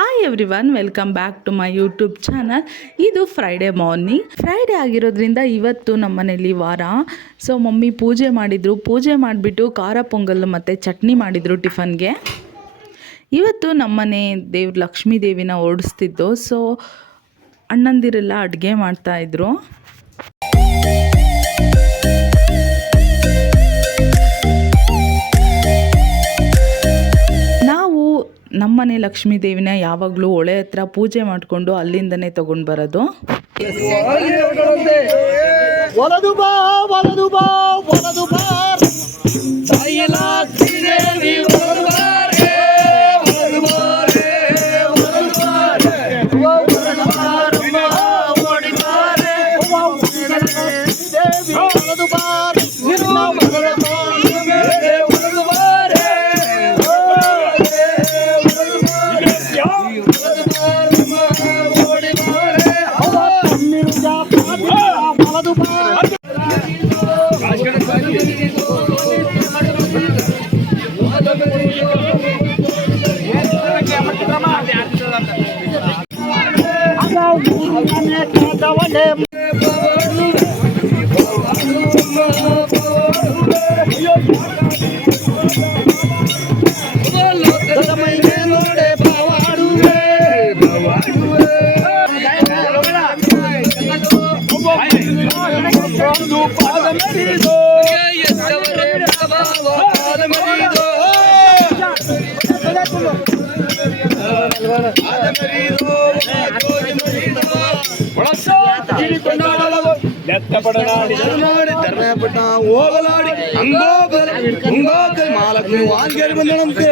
Hi everyone, welcome back to my YouTube channel. ಇದು Friday morning. Friday ಆಗಿರೋದ್ರಿಂದ ಇವತ್ತು ನಮ್ಮ ಮನೇಲಿ ವಾರ. ಸೊ ಮಮ್ಮಿ ಪೂಜೆ ಮಾಡಿದರು. ಪೂಜೆ ಮಾಡಿಬಿಟ್ಟು ಖಾರ ಪೊಂಗಲ್ ಮತ್ತು ಚಟ್ನಿ ಮಾಡಿದರು ಟಿಫನ್ಗೆ. ಇವತ್ತು ನಮ್ಮನೆ ದೇವ್ರು ಲಕ್ಷ್ಮೀ ದೇವಿನ ಓಡಿಸ್ತಿದ್ದು. ಸೊ ಅಣ್ಣಂದಿರೆಲ್ಲ ಅಡುಗೆ ಮಾಡ್ತಾಯಿದ್ರು. ನಮ್ಮನೆ ಲಕ್ಷ್ಮೀ ದೇವಿನ ಯಾವಾಗಲೂ ಹೊಳೆ ಹತ್ರ ಪೂಜೆ ಮಾಡಿಕೊಂಡು ಅಲ್ಲಿಂದನೇ ತಗೊಂಡು ಬರೋದು. ಒಲದು ಬಾ ಒಲದು ಬಾ ಒಲದು ಬಾ ತಾಯಿ ಲಕ್ಷ್ಮೀ ದೇವಿ ಒಲದು ಬಾರೆ ಒಲದು ಬಾರೆ ಒಲದು ಬಾರೆ ಒಲದು ಬಾರಮ್ಮ ಓಡಿ ಬಾರೆ ದೇವಿ ಒಲದು ಬಾರೆ ನಿನ್ನ ಒಲದು ಬಾರೆ ಒಲದು ಬಾರೆ ಧರ್ಮಪಟ್ಟ ಹೋಗಲಾಡಿ ಹಂಗೋಗಲಿ ಮಹಾಲಕ್ಷ್ಮಿ ವಾಂಗೇರಿ ಬಂದಳಂತೆ.